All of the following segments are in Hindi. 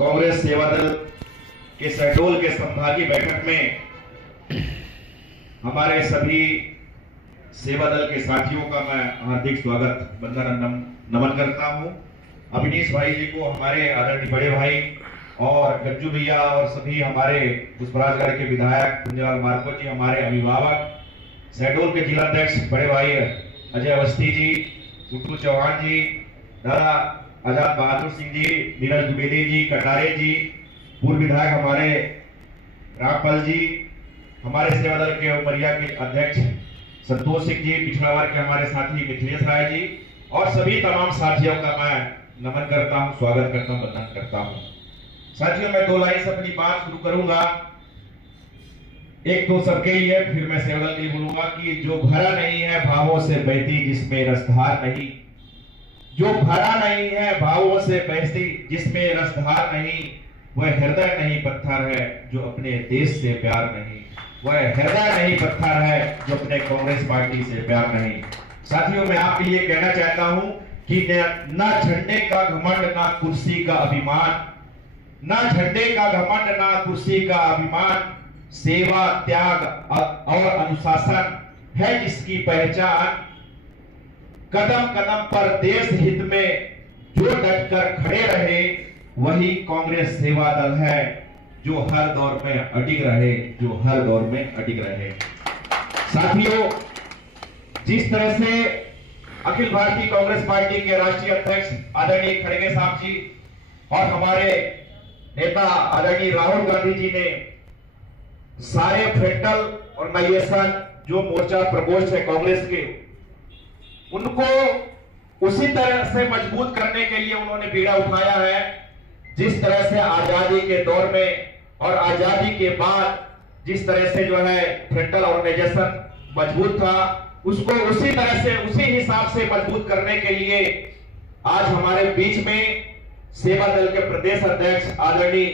कांग्रेस सेवा दल के शहडोल के संभागीय बैठक में हमारे सभी सेवा दल के साथियों का मैं हार्दिक स्वागत वंदन नमन करता हूं। अभिनीश भाई जी को, हमारे आदरणीय बड़े भाई, और गज्जू भैया और सभी हमारे पुष्पराजगढ़ के विधायक कुंजलाल मार्को जी, हमारे अभिभावक, शहडोल के जिला अध्यक्ष बड़े भाई अजय अवस्थी जी, गुड्डू चौहान जी, दादा आजाद बहादुर सिंह जी, नीरज द्विवेदी जी, कटारे जी, पूर्व विधायक हमारे रामपाल जी, हमारे सेवा दल के उमरिया के अध्यक्ष संतोष सिंह जी, पिछड़ा वर्ग के हमारे साथी मिथिलेश राय जी, और सभी तमाम साथियों का मैं नमन करता हूं, स्वागत करता हूं, वंदन करता हूं। साथियों, मैं दो लाइन से अपनी बात शुरू करूंगा। एक तो सबके लिए, फिर मैं सेवा दल के लिए बोलूंगा कि जो भरा नहीं है भावों से बहती जिसमें रसधार नहीं, जो भरा नहीं है भावों से बहती जिसमें रसधार नहीं, वह हृदय नहीं पत्थर है जो अपने देश से प्यार नहीं, वह हृदय नहीं पत्थर है जो अपने कांग्रेस पार्टी से प्यार नहीं। साथियों, मैं आपके लिए कहना चाहता हूं कि ना झंडे का घमंड, ना कुर्सी का अभिमान, ना झंडे का घमंड, ना कुर्सी का अभिमान, सेवा, त्याग और अनुशासन है जिसकी पहचान। कदम कदम पर देश हित में जो डटकर खड़े रहे, वही कांग्रेस सेवा दल है जो हर दौर में अडिग रहे, जो हर दौर में अडिग रहे। साथियों, जिस तरह से अखिल भारतीय कांग्रेस पार्टी के राष्ट्रीय अध्यक्ष आदरणीय खड़गे साहब जी और हमारे नेता आदरणीय राहुल गांधी जी ने सारे फ्रंटल ऑर्गेनाइजेशन जो मोर्चा प्रकोष्ठ है कांग्रेस के, उनको उसी तरह से मजबूत करने के लिए उन्होंने बीड़ा उठाया है जिस तरह से आजादी के दौर में और आजादी के बाद जिस तरह से जो है फ्रंटल ऑर्गेनाइजेशन मजबूत था, उसको उसी तरह से, उसी हिसाब से मजबूत करने के लिए आज हमारे बीच में सेवा दल के प्रदेश अध्यक्ष आदरणीय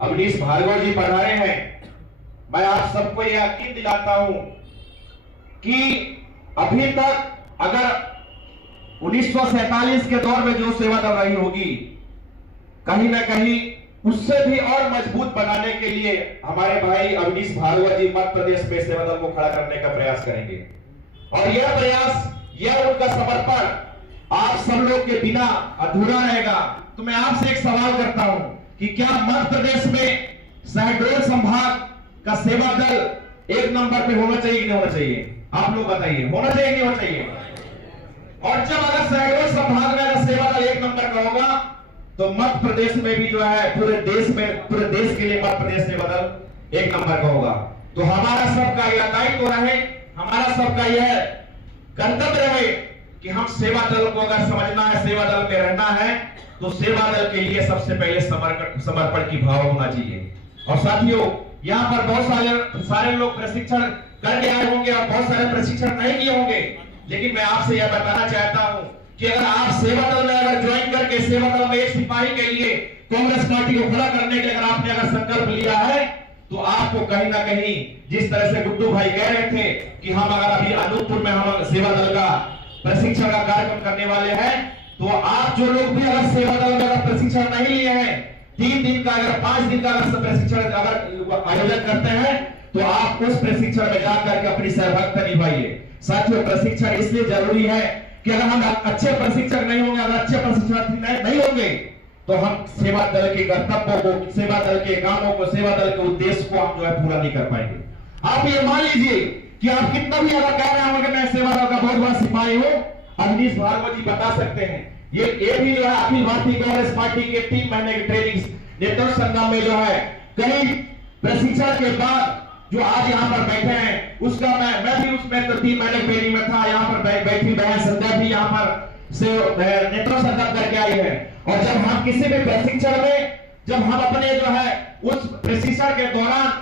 अवनीश भार्गव जी पधारे हैं। मैं आप सबको यह यकीन दिलाता हूं कि अभी तक अगर 1947 के दौर में जो सेवा दल रही होगी, कहीं ना कहीं उससे भी और मजबूत बनाने के लिए हमारे भाई अवनीश भार्गव जी मध्य प्रदेश में सेवा दल को खड़ा करने का प्रयास करेंगे। और यह प्रयास, यह उनका समर्पण आप सब लोग के बिना अधूरा रहेगा। तो मैं आपसे एक सवाल करता हूं कि क्या मध्य प्रदेश में शहडोल संभाग का सेवा दल एक नंबर पे होना चाहिए कि नहीं होना चाहिए? आप लोग बताइए, होना चाहिए नहीं होना चाहिए? और जब अगर शहडोल संभाग में अगर सेवा दल एक नंबर का होगा, तो मध्य प्रदेश में भी जो है पूरे देश के लिए मध्य प्रदेश सेवा दल एक नंबर का होगा। तो हमारा सबका यह दायित्व रहे, हमारा सबका यह कर्तव्य रहे कि हम सेवा दल को अगर समझना है, सेवा दल में रहना है, तो सेवा दल के लिए सबसे पहले समर्पण की भाव होना चाहिए। और साथियों, यहाँ पर बहुत सारे लोग प्रशिक्षण करके आए होंगे और बहुत सारे प्रशिक्षण नहीं किए होंगे, लेकिन मैं आपसे यह बताना चाहता हूं कि अगर आप सेवा दल में अगर ज्वाइन करके सेवा दल में एक सिपाही के लिए कांग्रेस पार्टी को खड़ा करने के लिए अगर आपने अगर संकल्प लिया है, तो आपको कहीं ना कहीं, जिस तरह से गुड्डू भाई कह रहे थे कि हम अगर अभी अनूपपुर में हम सेवा दल का प्रशिक्षण का कार्यक्रम करने वाले हैं, तो आप जो लोग भी अगर सेवा दल में अगर प्रशिक्षण नहीं लिए हैं, 3 दिन का अगर 5 दिन का अगर प्रशिक्षण अगर आयोजन करते हैं, तो आप उस प्रशिक्षण में जाकर के अपनी सहभागिता निभाइए। साथियों, प्रशिक्षण इसलिए जरूरी है कि अगर हम अच्छे प्रशिक्षक नहीं होंगे, अगर अच्छे प्रशिक्षणार्थी नहीं होंगे, तो हम सेवा दल के कर्तव्यों को, सेवा दल के कामों को, सेवा दल के उद्देश्य को हम जो है पूरा नहीं कर पाएंगे। आप ये मान लीजिए कि आप कितना भी अगर कह रहे होंगे मैं सेवा दल का बहुत बड़ा सिपाही हूं, अवनीश भार्गव जी बता सकते हैं, ये भी जो है अखिल भारतीय कांग्रेस पार्टी के 3 महीने की ट्रेनिंग नेतृत्व संगम में जो है कई प्रशिक्षण के बाद जो आज यहाँ पर बैठे हैं, उसका मैं भी उसमें तो 3 महीने ट्रेनिंग में था। यहाँ पर बैठी बहन संध्या भी यहाँ पर से नेतृत्व संगम करके आई है। और जब हम किसी भी प्रशिक्षण में, जब हम अपने जो है उस प्रशिक्षण के दौरान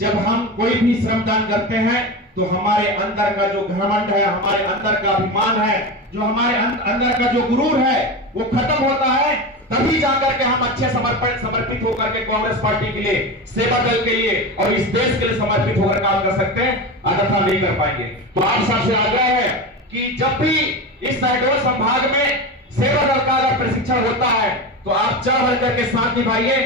जब हम कोई भी श्रमदान करते हैं, तो हमारे अंदर का जो घमंड है, हमारे अंदर का अभिमान है, जो हमारे अंदर का जो गुरूर है, वो खत्म होता है। तभी जाकर के हम अच्छे समर्पित होकर के कांग्रेस पार्टी के लिए, सेवा दल के लिए और इस देश के लिए समर्पित होकर काम कर सकते हैं, अन्यथा नहीं कर पाएंगे। तो आप सबसे आग्रह है कि जब भी इस शहडोल संभाग में सेवा दल का अगर प्रशिक्षण होता है, तो आप चढ़ बढ़ करके साथ निभाइए।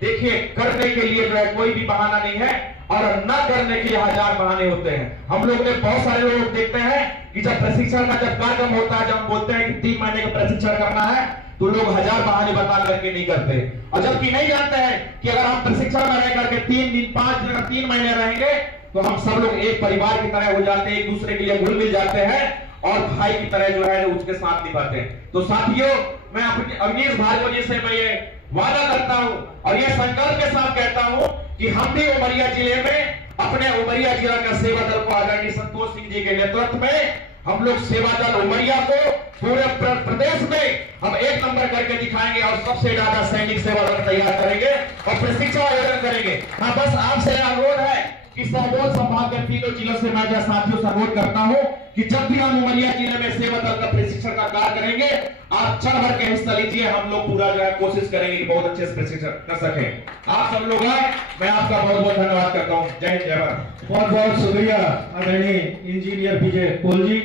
देखिए, करने के लिए जो है कोई भी बहाना नहीं है और न करने के लिए हजार बहाने होते हैं। हम लोग ने बहुत सारे लोग देखते हैं कि जब प्रशिक्षण का जब कार्यक्रम होता है, जब हम बोलते हैं कि 3 महीने का प्रशिक्षण करना है, तो लोग हजार बहाने बता करके नहीं करते। और जबकि नहीं जानते हैं कि अगर हम प्रशिक्षण में रह करके 3 दिन 5 दिन 3 महीने रहेंगे तो हम सब लोग एक परिवार की तरह हो जाते हैं, एक दूसरे के लिए घुल मिल जाते हैं और भाई की तरह जो है उसके साथ निभाते हैं। तो साथियों, मैं अपने अवनीश भार्गव जी से मैं ये वादा करता हूं और ये संकल्प के साथ कहता हूं कि हम भी उमरिया जिले में अपने उमरिया जिला का सेवा दल को आदरणीय संतोष सिंह जी के नेतृत्व में हम लोग सेवा दल उमरिया को पूरे प्रदेश में हम 1 नंबर करके दिखाएंगे और सबसे ज्यादा सैनिक सेवा दल तैयार करेंगे और प्रशिक्षण आयोजन करेंगे। हाँ, बस आपसे अनुरोध है कि सहयोग संभाग के तीनों जिलों से मैं जो साथियों से अनुरोध करता हूं कि जब भी हम उमरिया जिले में सेवा दल का प्रशिक्षण का कार्य करेंगे, आप चढ़ बढ़ के हिस्सा लीजिए। हम लोग पूरा जो है कोशिश करेंगे कि बहुत अच्छे से प्रशिक्षण कर सकें। आप सब लोग हैं, मैं आपका बहुत बहुत धन्यवाद करता हूं। जय हिंद, जय भारत। बहुत बहुत शुक्रिया आदरणीय इंजीनियर विजय कोल जी।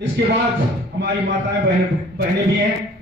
इसके बाद हमारी माताएं बहनें भी हैं।